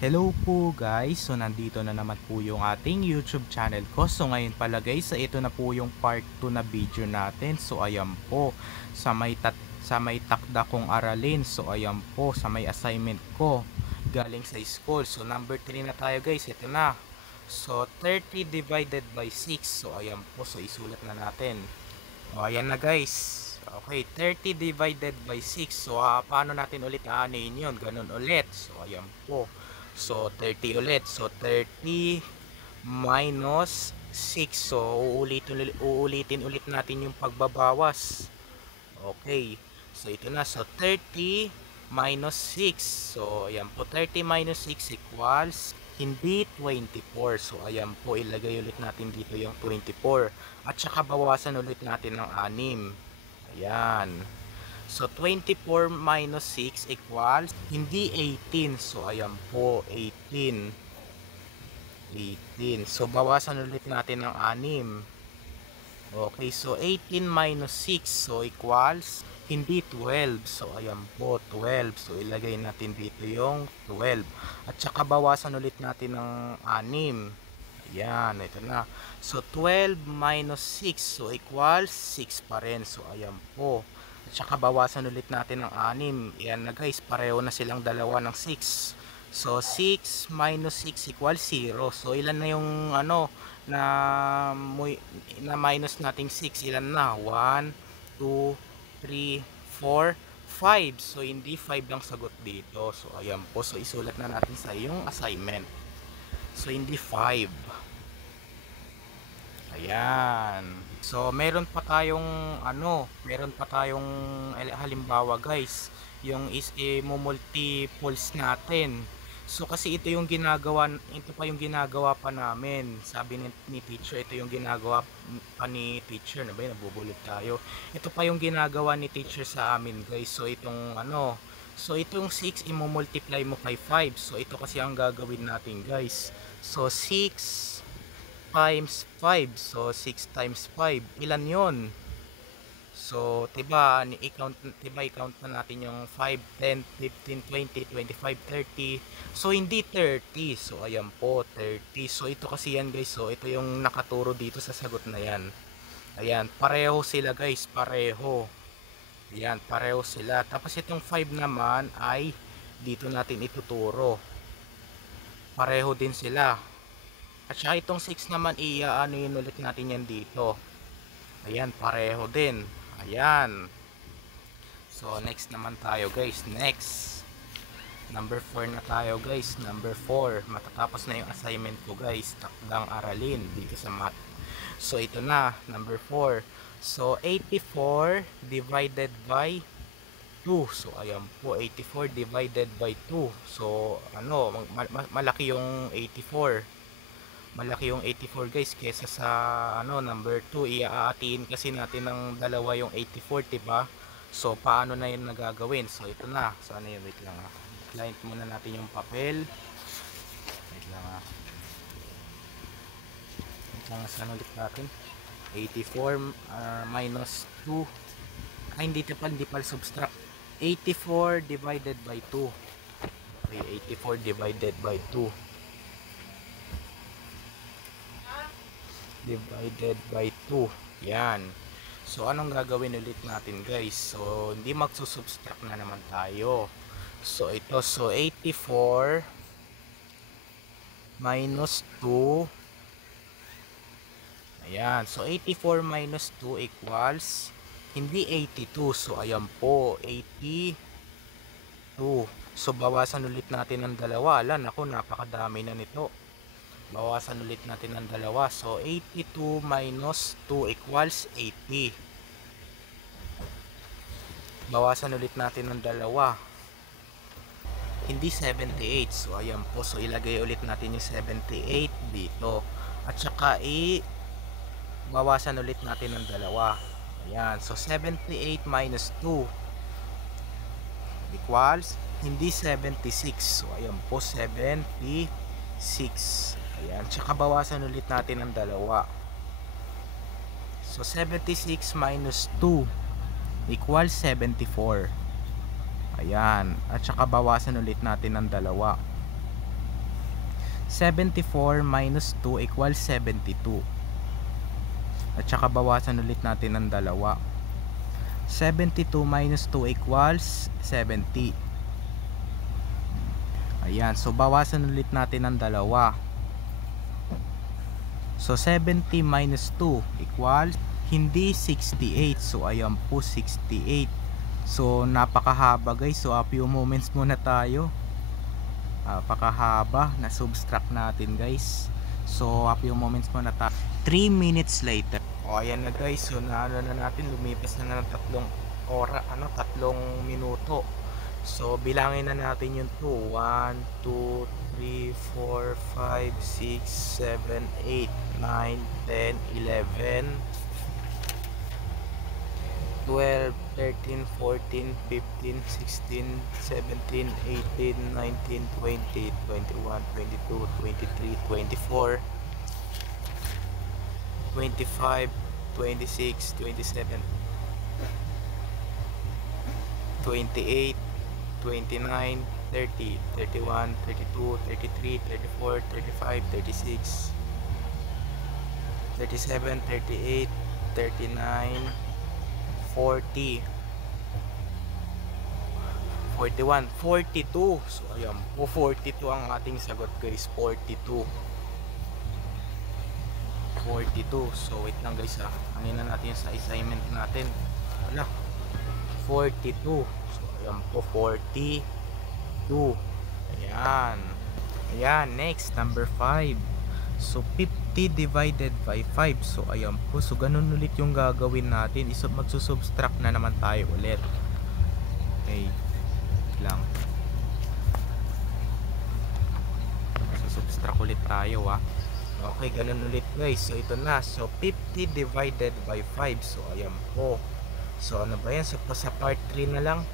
Hello po guys, so nandito na naman po yung ating YouTube channel ko. So ngayon pala guys, ito na po yung part 2 na video natin. So ayan po, sa may takda kong aralin. So ayan po, sa may assignment ko galing sa school. So number 3 na tayo guys, ito na. So 30 divided by 6. So ayan po, so isulat na natin. O ayan na guys. Okay, 30 divided by 6. So paano natin ulit aanin yun? Ganun ulit. So ayan po. So 30 ulit. So 30 minus 6. So uulitin ulit natin yung pagbabawas. Okay. So ito na. So 30 minus 6. So ayan po. 30 minus 6 equals hindi 24. So ayan po. Ilagay ulit natin dito yung 24. At saka bawasan ulit natin ng 6. Ayan. So, 24 minus 6 equals, hindi 18. So, ayan po, 18. 18. So, bawasan ulit natin ng 6. Okay, so 18 minus 6. So, equals, hindi 12. So, ayan po, 12. So, ilagay natin dito yung 12. At saka bawasan ulit natin ng 6. Ayan, ito na. So, 12 minus 6. So, equals 6 pa rin. So, ayan po. At saka bawasan ulit natin ng 6. Ayan na guys, pareho na silang dalawa ng 6. So, 6 minus 6 equals 0. So, ilan na yung na minus nating 6? Ilan na? 1, 2, 3, 4, 5. So, hindi 5 lang sagot dito. So, ayan po. So, isulat na natin sa yung assignment. So, hindi 5. Ayan. So, meron pa tayong halimbawa guys, yung is multiples natin. So, kasi ito pa yung ginagawa pa namin. Sabi ni teacher, ito yung ginagawa pa ni teacher. Na ba yun? Nabubulot tayo. Ito pa yung ginagawa ni teacher sa amin guys. So, itong 6, i-multiply mo kay 5. So, ito kasi ang gagawin natin guys. So, 6 times 5. So, 6 times 5. Ilan yon? So, i-count na natin yung 5, 10, 15, 20, 25, 30. So, hindi 30. So, ayan po, 30. So, ito kasi yan guys. So, ito yung nakaturo dito sa sagot na yan. Ayan, pareho sila guys. Pareho. Ayan, pareho sila. Tapos, itong 5 naman ay dito natin ituturo. Pareho din sila. At saka itong 6 naman, yun ulit natin yan dito. Ayan, pareho din. Ayan. So, next naman tayo guys. Next. Number 4 na tayo guys. Number 4. Matatapos na yung assignment ko guys. Takdang aralin dito sa math. So, ito na. Number 4. So, 84 divided by 2. So, ayan po. 84 divided by 2. So, malaki yung 84. Malaki yung 84 guys kesa sa number 2. Iaatiin kasi natin ng dalawa yung 84, diba? So paano na yun nagagawin? So ito na. So ano yun? Wait lang ha. Client muna natin yung papel. Wait lang ha. Wait lang, saan ulit natin? 84 minus 2. Ay hindi pala subtract. 84 divided by 2. Okay, 84 divided by 2 divided by 2. Yan. So, anong gagawin ulit natin guys? So, hindi magsusubtract na naman tayo. So, ito. So, 84 minus 2. Ayan. So, 84 minus 2 equals hindi 82. So, ayan po. 82. So, bawasan ulit natin ng dalawa. Alam, ako, napakadami na nito. Bawasan ulit natin ng dalawa. So, 82 minus 2 equals 80. Bawasan ulit natin ng dalawa. Hindi 78. So, ayan po. So, ilagay ulit natin yung 78 dito. At saka, bawasan ulit natin ng dalawa. Ayan. So, 78 minus 2 equals hindi 76. So, ayan po. 76. Ayan, tsaka bawasan ulit natin ng dalawa. So, 76 minus 2 equals 74. Ayan, at tsaka bawasan ulit natin ng dalawa. 74 minus 2 equals 72. At saka bawasan ulit natin ng dalawa. 72 minus 2 equals 70. Ayan, so bawasan ulit natin ng dalawa. So 70 minus 2 equals hindi 68. So ayan po 68. So napakahaba guys. So a few moments muna tayo. Napakahaba na subtract natin guys. So a few moments muna tayo. 3 minutes later. O ayan na guys. So naano na natin, lumipas na ng 3 minuto. So bilangin na natin yung 2. 1, 2, 3, 4, 5, 6, 7, 8, 9, 10, 11, 12, 13, 14, 15, 16, 17, 18, 19, 20, 21, 22, 23, 24, 25, 26, 27, 28, 29, 30, 31, 32, 33, 34, 35, 36, 37, 38, 39, 40, 41, 42. So ayan po, 42 ang ating sagot guys. 42. 42. So wait lang guys ha. Ano na natin sa assignment natin. Wala. 42. So ayan po, 42. Ayan. Ayan, next number 5. So 50 divided by 5. So ayan po. So ganun ulit yung gagawin natin. Magsusubtract na naman tayo ulit. Okay. Lang. So subtract ulit tayo ha. Okay, ganun ulit guys. So ito na. So 50 divided by 5. So ayan po. So ano ba yan? So sa part 3 na lang.